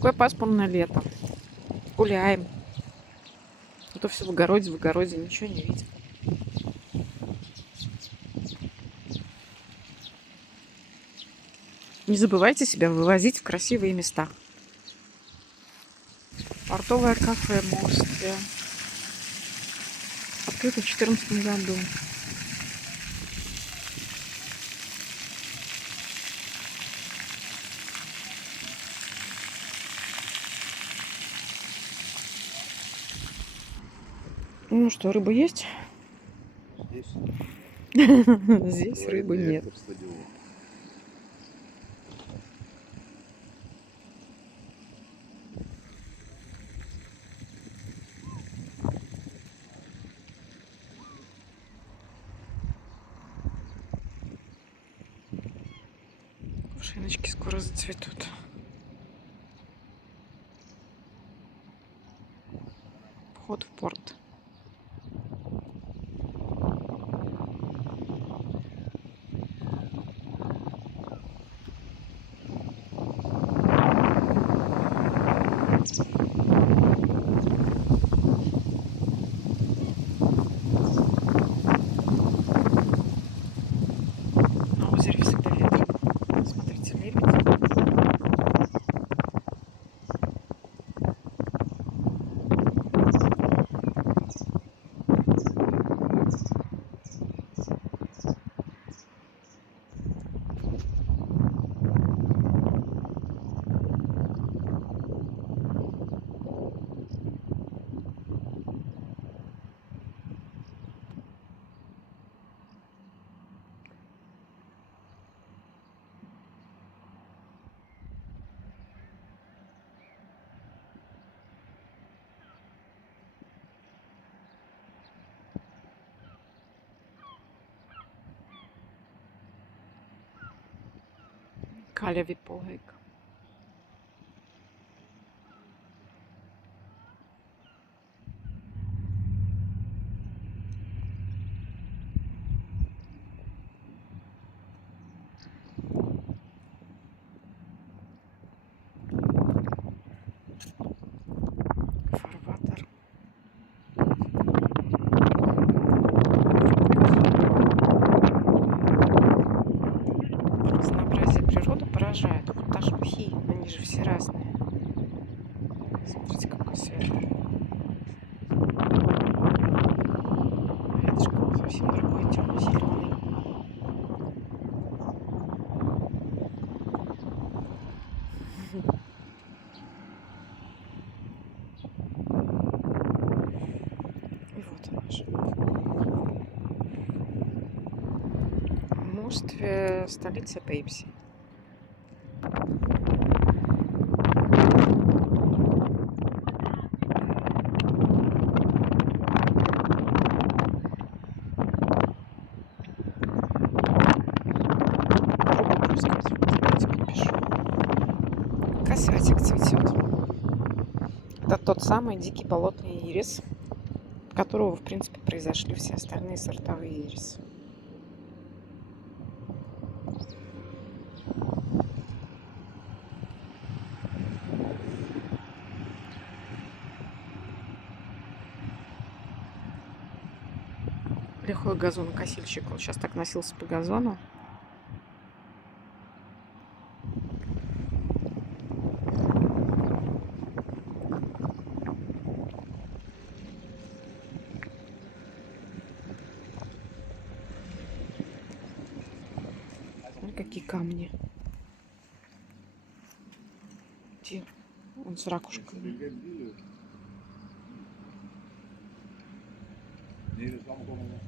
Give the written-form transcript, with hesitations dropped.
Такое пасмурное лето. Гуляем. А то все в огороде, ничего не видим. Не забывайте себя вывозить в красивые места. Портовое кафе Москве. Открыто в 2014 году. Ну что, рыба есть? Здесь Здесь рыбы нет. директор стадиона. Кувшиночки скоро зацветут. Вход в порт. На озере всегда ветер. Смотрите, лебедь. Kalevi poeg. Фарватер. Разнообразие природы поражает. Вот даже мхи, они же все разные. Смотрите, какой свет. Рядышком совсем другой, темно-зеленый. И вот она же. Мостве столица Пепси. Трубы пускать. Давайте подпишу. Косятик цветет. Это тот самый дикий болотный ирис, от которого, в принципе, произошли все остальные сортовые ирисы. Лихой газонокосильщик. Он сейчас так носился по газону. Смотри, какие камни. Где? Он с ракушкой. Neydi tam konumuz?